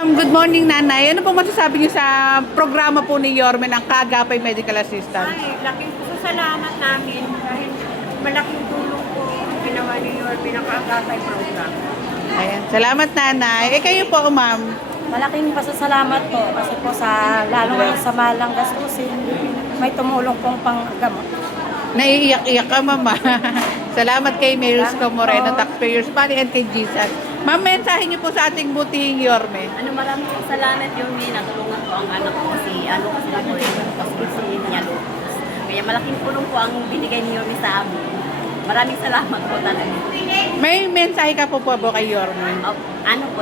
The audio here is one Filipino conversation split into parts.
Good morning, Nanay. Ano po masasabi niyo sa programa po ni Yorme ng Kaagapay Medical Assistance? Ay, laking pasasalamat namin dahil malaking tulong po ang ginawa ni Yorme ng Kaagapay program. Ayan. Salamat, Nanay. Kayo po, Ma'am. Malaking pasasalamat po kasi po sa lalo ngayon sa malang gastusin, may tumulong pong panggamot. Naiiyak-iyak ka, Mama. Salamat kay Mayor Isko Moreno, Taxpayers Money, and kay Jesus. Ma'am, mensahe niyo po sa ating butihing Yorme. Maraming salamat yung natulungan ko ang anak ko kasi kasi niya lupus. Kaya malaking tulong po ang binigay ni Yorme sa amin. Maraming salamat po talaga. May mensahe ka po kay Yorme.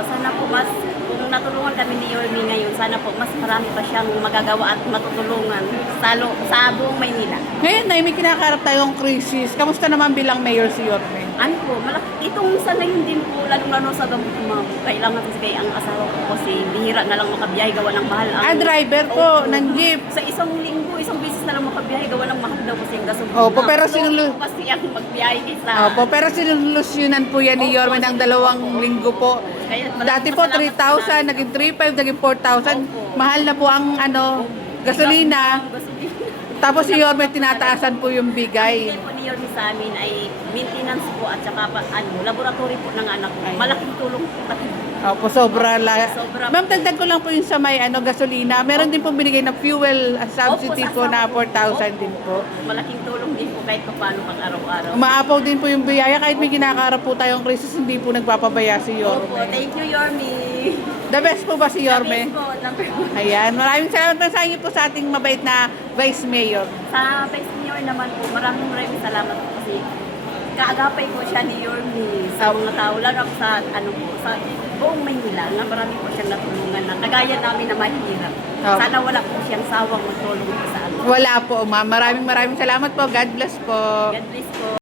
Sana po mas, kung natulungan kami ni Yorme ngayon, sana po mas marami pa siyang magagawa at matutulungan sa buong Maynila. Ngayon, Nay, may kinakarap tayong krisis. Kamusta naman bilang Mayor si Yorme? Itong sa ngayon din po, lalong-lalo sa gamot mo, kailangan kasi kaya ang asawa ko kasi bihira na lang makabiyahe, gawa ng mahal. Driver po ng jeep. Sa isang linggo, isang beses na lang makabiyahe, gawa ng mahal daw kasi ang gasol. Opo, pero kasi ang magbiyahe kaysa. Opo, pero sinulusyonan po yan ni Yorme ng 2 linggo po. Kaya Dati po 3,000, naging 3,500, naging 4,000. Mahal na po ang gasolina. Tapos si Yorme tinataasan po yung bigay. Ang po ni Yorme sa amin ay maintenance po at saka laboratory po ng anak ko. Malaking tulong po pati. Opo, sobra. Sobra. Ma'am, dagdag ko lang po yung sa may gasolina. Meron din po binigay na fuel subsidy Opo, po na 4,000 din po. Malaking tulong din po kahit paano pang araw-araw. Umaapaw din po yung biyaya kahit may kinakarap po tayong krisis, hindi po nagpapabaya si Opo, Yorme. thank you Yorme. The best po ba si Yorme? Sabihin po, number one. Ayan, maraming salamat sa inyo po sa ating mabait na Vice Mayor. Sa Vice Mayor naman po, maraming salamat po kasi kaagapay po siya ni Yorme sa mga tao, lalo sa sa buong Maynila na marami po siyang natulungan na kagaya namin na mahihirap. Sana wala po siyang sawang magtulong sa amin. Wala po, ma'am. Maraming salamat po. God bless po. God bless po.